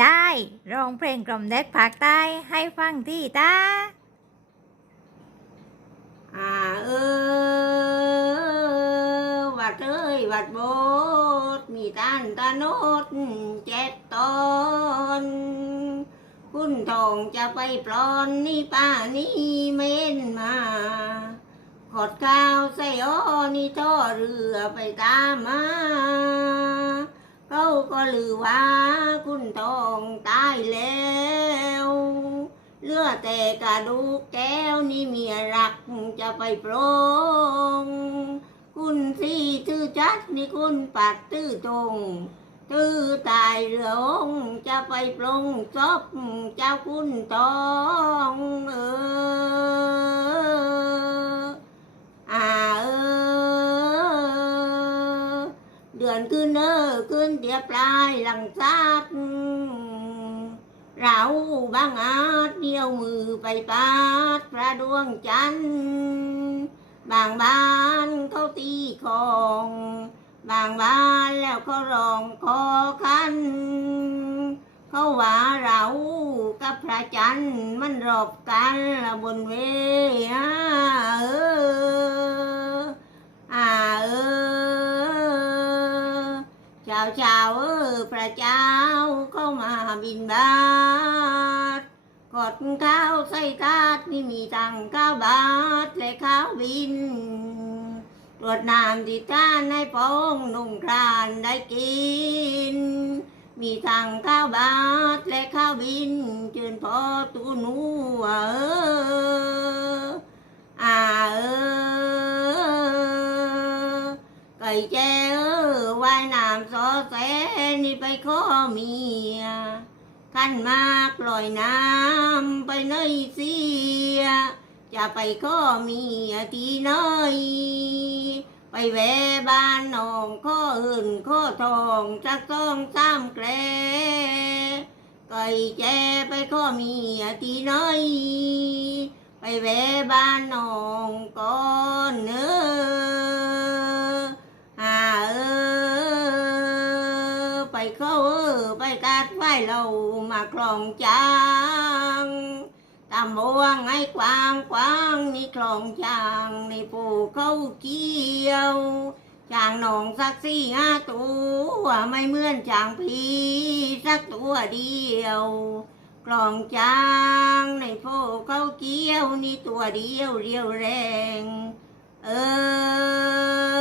ยายร้องเพลงกล่อมเด็กภาคใต้ให้ฟังที่ตาอ่าเออวัดเอ้ยวัดโบสถ์มีตานตาโนดเจ็ดตอนคุณทองจะไปปลอนนี่ป้านี่เม้นมาขอดข้าวใส่อ้อนี่ท่อเรือไปตามมา เขาก็ลือว่าคุณทองตายแล้วเลือแต่กระดูกแก้วนี่เมียรักจะไปโปรงคุณสี่ชื่อจัดนี่คุณปัดตื้อตรงตื้อตายเรือองจะไปปลงซบเจ้าคุณทองเออ เดือนขึ้นเนอขึ้นเดียปลายหลังซักเราบางอาจเดียวมือไปปาดพระดวงจันทร์บางบ้านเขาตีของบางบ้านแล้วเขาร้องคอคันเขาว่าเรากับพระจันทร์มันรบกันบนเวเออ เจ้าเจ้าเออพระเจ้าเข้ามาบินบาทกดข้าวใส่ทาดนี่มีตังค์เก้าวบาทและข้าวบิน ตรวจน้ำที่ท่านให้พองนุ่งครานได้กิน มีทางข้าวบาทและข้าวบินจนพอตูหนูเออ แจ้เออว่ายน้ำซอแสนี่ไปขอเมียขันมากลอยน้ำไปเนยเสีย จะไปขอเมียที่ไหนไปแวบ้านน้องข้ออื่นข้อทองสักสองสามแกลไก่แจไปข้อมีที่ไหนไปแวบ้านน้องก่อนเนอ เขาเออไปกัดไฟเรามาคลองจางตำบวงให้กว้างกว้างนี่คลองจางในปูเขาเกี่ยวจางหนองสักสี่ห้าตัวไม่เหมือนจางพีสักตัวเดียวกลองจางในปูเขาเกี่ยวนี่ตัวเดียวเรียวแรง เออ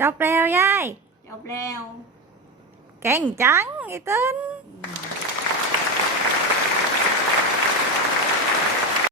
จบแล้วยายจ